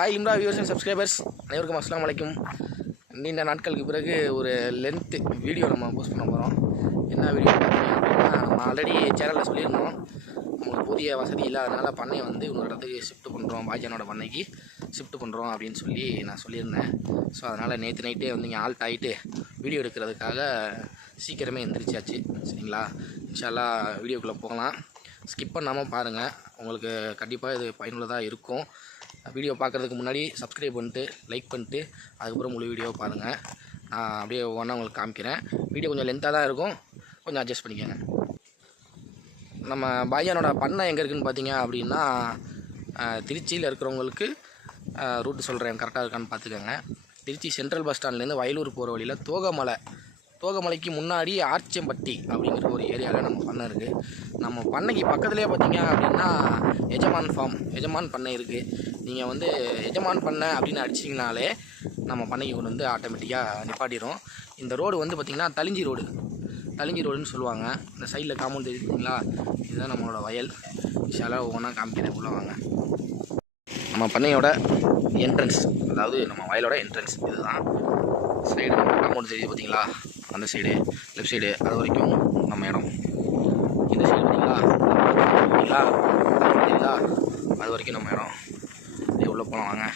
Hi இம்ரா viewers and subscribers அனைவருக்கும் அஸ்லாம் வலைக்கும் நீண்ட நாட்களுக்கு பிறகு ஒரு லென்த்து வீடியோ நம்ம போஸ்ட் பண்ண போகிறோம் என்ன வீடியோ அப்படின்னா நம்ம ஆல்ரெடி சேனலில் சொல்லியிருந்தோம். நம்மளுக்கு புதிய வசதி இல்லாதனால பண்ணையை வந்து இன்னொரு இடத்துக்கு ஷிஃப்ட் பண்ணுறோம் பாஜியானோட பண்ணைக்கு ஷிஃப்ட் பண்ணுறோம் அப்படின்னு சொல்லி நான் சொல்லியிருந்தேன். ஸோ அதனால் நேற்று நைட்டே வந்து இங்கே ஆல்ட் ஆகிட்டு வீடியோ எடுக்கிறதுக்காக சீக்கிரமே எந்திரிச்சாச்சு. சரிங்களா? இன்ஷால்லா வீடியோக்குள்ளே போகலாம். ஸ்கிப் பண்ணாமல் பாருங்கள் உங்களுக்கு கண்டிப்பாக இது பயனுள்ளதாக இருக்கும். வீடியோ பார்க்குறதுக்கு முன்னாடி சப்ஸ்கிரைப் பண்ணிட்டு லைக் பண்ணிட்டு அதுக்கப்புறம் முழு வீடியோ பாருங்கள் நான் அப்படியே ஒவ்வொன்றா உங்களுக்கு காமிக்கிறேன். வீடியோ கொஞ்சம் லென்த்தாக தான் இருக்கும். கொஞ்சம் அட்ஜஸ்ட் பண்ணிக்கோங்க. நம்ம பாய்யானோட பண்ணை எங்கே இருக்குதுன்னு பார்த்தீங்க அப்படின்னா திருச்சியில் இருக்கிறவங்களுக்கு ரூட்டு சொல்கிறேன் கரெக்டாக இருக்கான்னு பார்த்துக்கோங்க திருச்சி சென்ட்ரல் பஸ் ஸ்டாண்ட்லேருந்து வயலூர் போகிற வழியில் தோகமலை தோகமலைக்கு முன்னாடி ஆர்ச்சம்பட்டி அப்படிங்கிற ஒரு ஏரியாவில் நம்ம பண்ணை இருக்குது நம்ம பண்ணைக்கு பக்கத்துலேயே பார்த்தீங்க அப்படின்னா எஜமான் ஃபார்ம் எஜமான் பண்ணை இருக்குது நீங்கள் வந்து எஜமான் பண்ணை அப்படின்னு அடிச்சிங்கனாலே நம்ம பண்ணைக்கு கொண்டு வந்து ஆட்டோமேட்டிக்காக நிப்பாட்டிடும் இந்த ரோடு வந்து பார்த்திங்கன்னா தளிஞ்சி ரோடு. தளிஞ்சி ரோடுன்னு சொல்லுவாங்க. இந்த சைடில் காம்பவுண்ட் தெரியுதுங்களா இதுதான் நம்மளோட வயல். விஷாலாக ஒவ்வொன்றா காமிக்கிறேன். உள்ள வாங்க. நம்ம பண்ணையோட என்ட்ரன்ஸ் அதாவது நம்ம வயலோட என்ட்ரன்ஸ் இதுதான். சைடு காம்பவுண்ட் தெரியுது பார்த்தீங்களா? அந்த சைடு லெஃப்ட் சைடு அது வரைக்கும் நம்ம இடம். இந்த சைடு பார்த்தீங்களா? பார்த்தீங்களா? பார்த்தீங்களா? அது வரைக்கும் நம்ம இடம். அப்படியே உள்ளே போகலாம் வாங்க.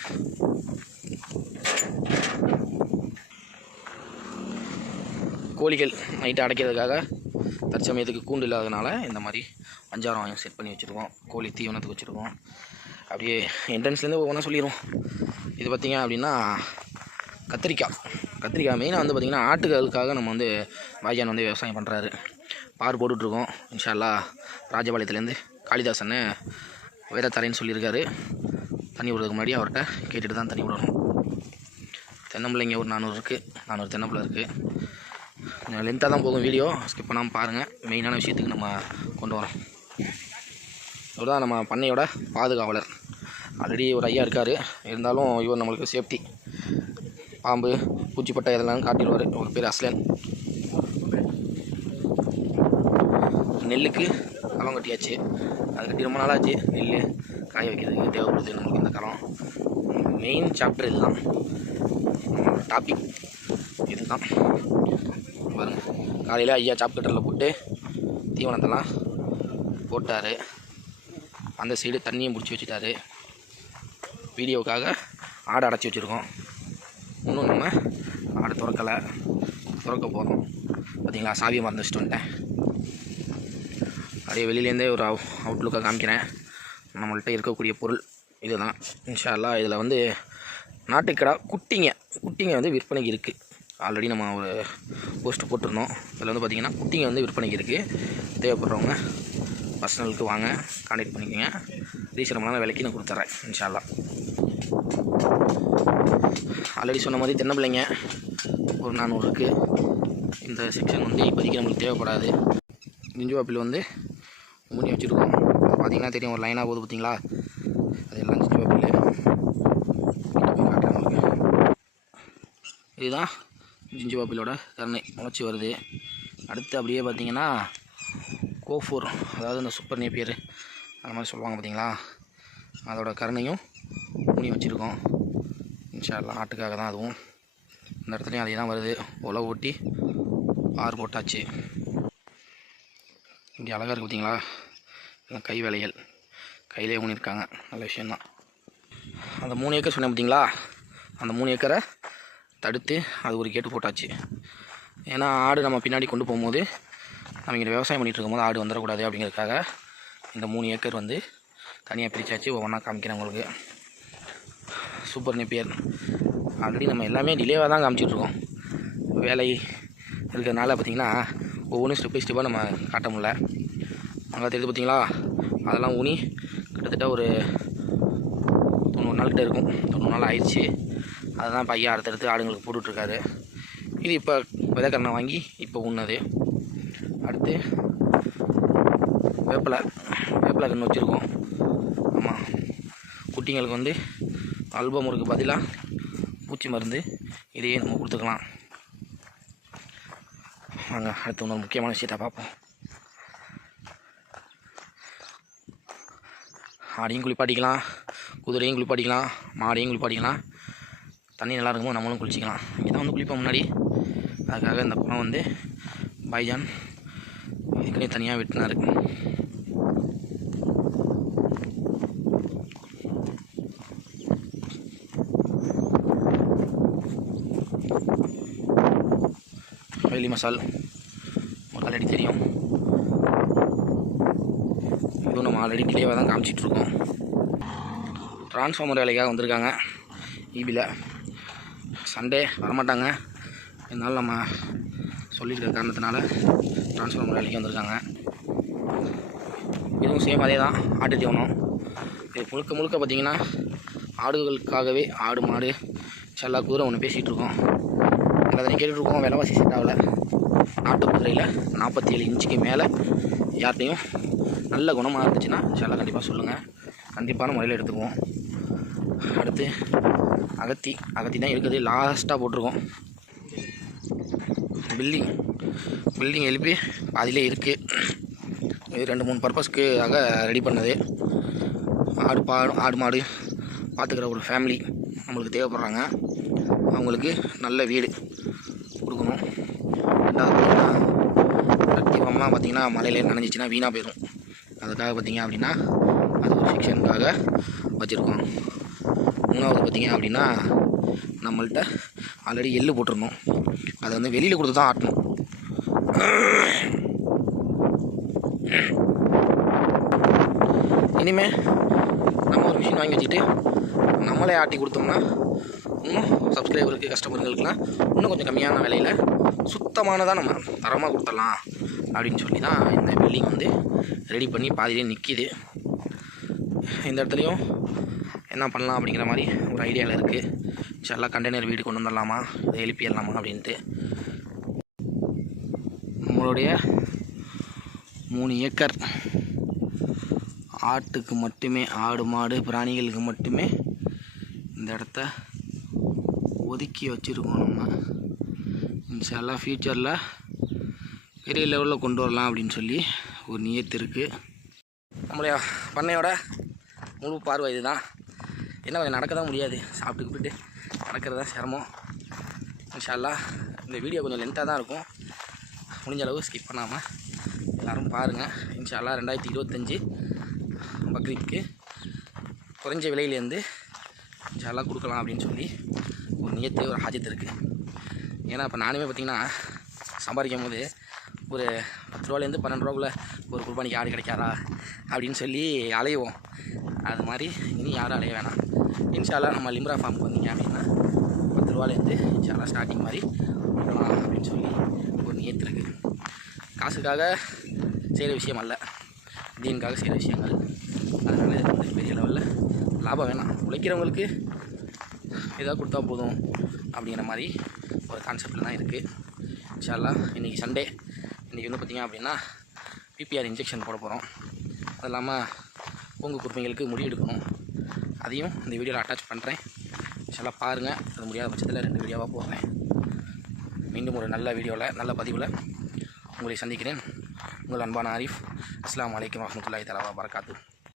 கோழிகள் நைட்டு அடைக்கிறதுக்காக தற்சமயத்துக்கு கூண்டு இல்லாததுனால இந்த மாதிரி அஞ்சாரம் செட் பண்ணி வச்சுருக்கோம். கோழி தீவனத்துக்கு வச்சுருக்கோம். அப்படியே என்ட்ரன்ஸ்லேருந்து ஒவ்வொன்றா சொல்லிடுவோம் இது பார்த்திங்க அப்படின்னா கத்திரிக்காய். கத்திரிக்காய் மெயினாக வந்து பார்த்திங்கன்னா ஆட்டுகளுக்காக நம்ம வந்து பாய்ஜான் வந்து விவசாயம் பண்ணுறாரு பார் போட்டுட்ருக்கோம். இன்ஷால்லா ராஜபாளையத்துலேருந்து காளிதாசன்னு வேத தரேன்னு சொல்லியிருக்காரு. தண்ணி விடுறதுக்கு முன்னாடி அவர்கிட்ட கேட்டுட்டு தான் தண்ணி விடணும். தென்னம்பிள்ளைங்க ஒரு நானூறு இருக்குது நானூறு தென்னம்பிள்ளை இருக்குது லென்த்தாக தான் போகும் வீடியோ. ஸ்கிப் பண்ணாமல் பாருங்கள் மெயினான விஷயத்துக்கு நம்ம கொண்டு வரோம். இவர் தான் நம்ம பண்ணையோட பாதுகாவலர். ஆல்ரெடி ஒரு ஐயா இருக்கார். இருந்தாலும் இவர் நம்மளுக்கு சேஃப்டி பாம்பு பூச்சிப்பட்டை இதெல்லாம் காட்டிடுவார். ஒரு பேர் அஸ்லன். நெல்லுக்கு களம் கட்டியாச்சு. அது கட்டி ரொம்ப நாளாச்சு நெல் காய வைக்கிறதுக்கு தேவைப்படுது நமக்கு இந்த களம் மெயின் சாப்டர் இதுதான். டாபிக் இதுதான். பாருங்க. காலையில் ஐயா சாப் கட்டரில் போட்டு தீவனத்தெல்லாம் போட்டார். அந்த சைடு தண்ணியும் பிடிச்சி வச்சுட்டாரு. வீடியோவுக்காக ஆடை அடைச்சி வச்சுருக்கோம். இன்னும் நம்ம ஆடு திறக்கலை திறக்க போகிறோம் பார்த்தீங்களா? சாவியை மறந்து அதே வந்துட்டேன். அப்படியே வெளியிலேருந்தே ஒரு அவு அவுட்லுக்காக காமிக்கிறேன். நம்மள்கிட்ட இருக்கக்கூடிய பொருள் இதுதான். இன்ஷால்லா இதில் வந்து நாட்டுக்கடா குட்டிங்க. குட்டிங்க வந்து விற்பனைக்கு இருக்குது ஆல்ரெடி நம்ம ஒரு போஸ்ட் போட்டிருந்தோம். இதில் வந்து பார்த்திங்கன்னா குட்டிங்க வந்து விற்பனைக்கு இருக்குது தேவைப்படுறவங்க பர்சனலுக்கு வாங்க கான்டாக்ட் பண்ணிக்கோங்க. ரீசனமான விலைக்கு நான் கொடுத்துட்றேன் இன்ஷால்லா ஆல்ரெடி சொன்ன மாதிரி தென்னம்பிள்ளைங்க ஒரு நானூறு இருக்குது இந்த செக்ஷன் வந்து இப்போதைக்கு நம்மளுக்கு தேவைப்படாது. நிஞ்சு ஆப்பிள் வந்து மூணி வச்சுருக்கோம். பார்த்தீங்கன்னா தெரியும் ஒரு லைனாக போகுது பார்த்தீங்களா? அதெல்லாம் நிஞ்சு இதுதான் ஜிஞ்சுவாப்பிலோட கருணை முளைச்சி வருது. அடுத்து அப்படியே பார்த்தீங்கன்னா கோஃபூர். அதாவது இந்த சூப்பர் நேப்பியர் அந்த மாதிரி சொல்லுவாங்க பார்த்தீங்களா? அதோட கருணையும் மூணி வச்சுருக்கோம். இன்ஷால்லாம் ஆட்டுக்காக தான் அதுவும். இந்த இடத்துலையும் அதே தான் வருது. உழவு ஓட்டி ஆறு போட்டாச்சு. இங்கே அழகாக இருக்குது பார்த்தீங்களா இதெல்லாம் கை வேலைகள். கையிலே ஊனியிருக்காங்க நல்ல விஷயந்தான் அந்த மூணு ஏக்கர் சொன்னேன் பார்த்தீங்களா அந்த மூணு ஏக்கரை தடுத்து அது ஒரு கேட்டு போட்டாச்சு. ஏன்னா ஆடு நம்ம பின்னாடி கொண்டு போகும்போது நம்ம இங்கே விவசாயம் பண்ணிகிட்டு இருக்கும்போது ஆடு வந்துடக்கூடாது அப்படிங்கிறதுக்காக இந்த மூணு ஏக்கர் வந்து தனியாக பிரித்தாச்சு ஒவ்வொன்றா காமிக்கிறேன் உங்களுக்கு. Super Napier. ஆல்ரெடி நம்ம எல்லாமே டிலேவாக தான் காமிச்சிட்ருக்கோம். வேலை இருக்கிறதுனால பார்த்திங்கன்னா ஒவ்வொன்றும் ஸ்டெப் பை ஸ்டெப்பாக நம்ம காட்ட முடில அங்கே தெரியுது பார்த்தீங்களா அதெல்லாம் ஊனி கிட்டத்தட்ட ஒரு தொண்ணூறு நாள் கிட்டே இருக்கும். தொண்ணூறு நாள் ஆயிடுச்சு. அதுதான் பையன் அடுத்தடுத்து ஆளுங்களுக்கு போட்டுட்ருக்காரு. இது இப்போ விதைக்கரணை வாங்கி இப்போ உண்ணது அடுத்து வேப்பிலை. வேப்பிலை கன்று வச்சுருக்கோம். ஆமாம் குட்டிங்களுக்கு வந்து அல்பமுருக்கு பதிலாக பூச்சி மருந்து. இதையே நம்ம கொடுத்துக்கலாம். வாங்க அடுத்து இன்னொரு முக்கியமான விஷயத்தை பார்ப்போம். ஆடையும் குளிப்பாட்டிக்கலாம் குதிரையும் குளிப்பாட்டிக்கலாம் மாடையும் குளிப்பாட்டிக்கலாம். தண்ணி நல்லா இருக்கும்போது நம்மளும் குளிச்சிக்கலாம். இங்கே தான் வந்து குளிப்போம் முன்னாடி. அதுக்காக இந்த பணம் வந்து பைஜான் இதுக்குன்னே தனியாக வெட்டினார். வெளி மசால் ஒரு ஆல்ரெடி தெரியும். இதுவும் நம்ம ஆல்ரெடி டிலேவாக தான் காமிச்சிட்ருக்கோம் ட்ரான்ஸ்ஃபார்மர் வேலைக்காக வந்திருக்காங்க. ஈபியில் சண்டே வரமாட்டாங்க. இருந்தாலும் நம்ம சொல்லியிருக்கிற காரணத்தினால ட்ரான்ஸ்ஃபார்மர் வேலைக்கு வந்திருக்காங்க. இதுவும் சேம் அதே தான். ஆட்டு தீவனம். இது முழுக்க முழுக்க பார்த்திங்கன்னா ஆடுகளுக்காகவே ஆடு மாடு செல்லா குதிரை ஒன்று பேசிகிட்டு இருக்கோம் எல்லாத்தையும் கேட்டுட்ருக்கோம் விலைவாசி செட் நாட்டு குதிரையில் நாற்பத்தி ஏழு இன்ச்சுக்கு மேலே யார்கிட்டையும் நல்ல குணமாக இருந்துச்சுன்னா செல்லா கண்டிப்பாக சொல்லுங்கள் கண்டிப்பான முறையில் எடுத்துக்குவோம். அடுத்து அகத்தி. அகத்தி தான் இருக்குது. லாஸ்ட்டாக போட்டிருக்கோம். பில்டிங் பில்டிங் எழுப்பி அதிலே இருக்குது இது ரெண்டு மூணு பர்பஸ்க்கு ஆக ரெடி பண்ணது. ஆடு பா ஆடு மாடு பார்த்துக்கிற ஒரு ஃபேமிலி நம்மளுக்கு தேவைப்படுறாங்க. அவங்களுக்கு நல்ல வீடு கொடுக்கணும். ரெண்டாவது பார்த்திங்கன்னா தீபம்லாம் பார்த்திங்கன்னா மழையில நனைஞ்சிச்சின்னா வீணாக போயிடும். அதுக்காக பார்த்தீங்க அப்படின்னா அது ஒரு செக்ஷனுக்காக வச்சுருக்கோம். மூணாவது பார்த்தீங்க அப்படின்னா நம்மள்ட்ட ஆல்ரெடி எள்ளு போட்டிருந்தோம். அதை வந்து வெளியில் கொடுத்து தான் ஆட்டணும். இனிமேல் நம்ம ஒரு மிஷின் வாங்கி வச்சுக்கிட்டு நம்மளே ஆட்டி கொடுத்தோம்னா இன்னும் சப்ஸ்கிரைபருக்கு கஸ்டமர்களுக்குலாம் இன்னும் கொஞ்சம் கம்மியான விலையில் சுத்தமானதாக நம்ம தரமாக கொடுத்துடலாம் அப்படின்னு சொல்லி தான் இந்த பில்டிங் வந்து ரெடி பண்ணி பாதியிலே நிற்கிது இந்த இடத்துலையும் என்ன பண்ணலாம் அப்படிங்கிற மாதிரி ஒரு ஐடியாவில் இருக்குது எல்லாம் கண்டெய்னர் வீடு கொண்டு வந்துடலாமா? இதை எழுப்பிடலாமா அப்படின்ட்டு. நம்மளுடைய மூணு ஏக்கர் ஆட்டுக்கு மட்டுமே ஆடு மாடு பிராணிகளுக்கு மட்டுமே இந்த இடத்த ஒதுக்கி வச்சுருக்கோம் நம்ம. இன்ஷால்லா ஃப்யூச்சரில் பெரிய லெவலில் கொண்டு வரலாம் அப்படின்னு சொல்லி ஒரு நியத்து இருக்குது நம்மளைய பண்ணையோட முழு பார்வை இதுதான். என்ன கொஞ்சம் நடக்க தான் முடியாது. சாப்பிட்டு போயிட்டு நடக்கிறது தான் சிரமம். இன்ஷால்லா இந்த வீடியோ கொஞ்சம் லென்த்தாக தான் இருக்கும். முடிஞ்ச அளவு ஸ்கிப் பண்ணாமல் எல்லோரும் பாருங்கள் இன்ஷால்லா ரெண்டாயிரத்தி இருபத்தஞ்சி பக்ரீத்துக்கு குறைஞ்ச விலையிலேருந்து இன்ஷால்லா கொடுக்கலாம் அப்படின்னு சொல்லி ஒரு நியத்து ஒரு ஹாஜத்து இருக்குது ஏன்னா இப்போ நானுமே பார்த்திங்கன்னா சம்பாதிக்கும் போது ஒரு பத்து ரூபாலேருந்து பன்னெண்டு ரூபாக்குள்ளே ஒரு குர்பானிக்கு ஆடு கிடைக்காதா? அப்படின்னு சொல்லி அலைவோம். அது மாதிரி இனி யாரும் அலைய வேணாம். இன்ஷால்லா நம்ம லிம்ரா ஃபார்முக்கு வந்தீங்க அப்படின்னா பத்து ரூபாலேருந்து இன்ஷால்லா ஸ்டார்டிங் மாதிரி கொடுக்கலாம் அப்படின்னு சொல்லி ஒரு நியத்து இருக்குது காசுக்காக செய்கிற விஷயம் அல்ல. தீனுக்காக செய்கிற விஷயங்கள். அதனால் இது வந்து பெரிய லெவலில் லாபம் வேணாம். உழைக்கிறவங்களுக்கு ஏதாவது கொடுத்தா போதும் அப்படிங்கிற மாதிரி ஒரு கான்செப்டில் தான் இருக்குது இன்ஷால்லா இன்றைக்கி சண்டே இன்றைக்கி வந்து பார்த்திங்க அப்படின்னா பிபிஆர் இன்ஜெக்ஷன் போட போகிறோம் அது இல்லாமல் பூங்கு குருமைகளுக்கு முடி எடுக்கணும். அதையும் இந்த வீடியோவில் அட்டாச் பண்ணுறேன் இன்ஷால்லா பாருங்கள் அது முடியாத பட்சத்தில் ரெண்டு வீடியோவாக போடுறேன். மீண்டும் ஒரு நல்ல வீடியோவில் நல்ல பதிவில் உங்களை சந்திக்கிறேன். உங்கள் அன்பான ஆரிஃப். அஸ்லாம் வலைக்கம் வரமத்துல்லாஹி தலா வரகாத்து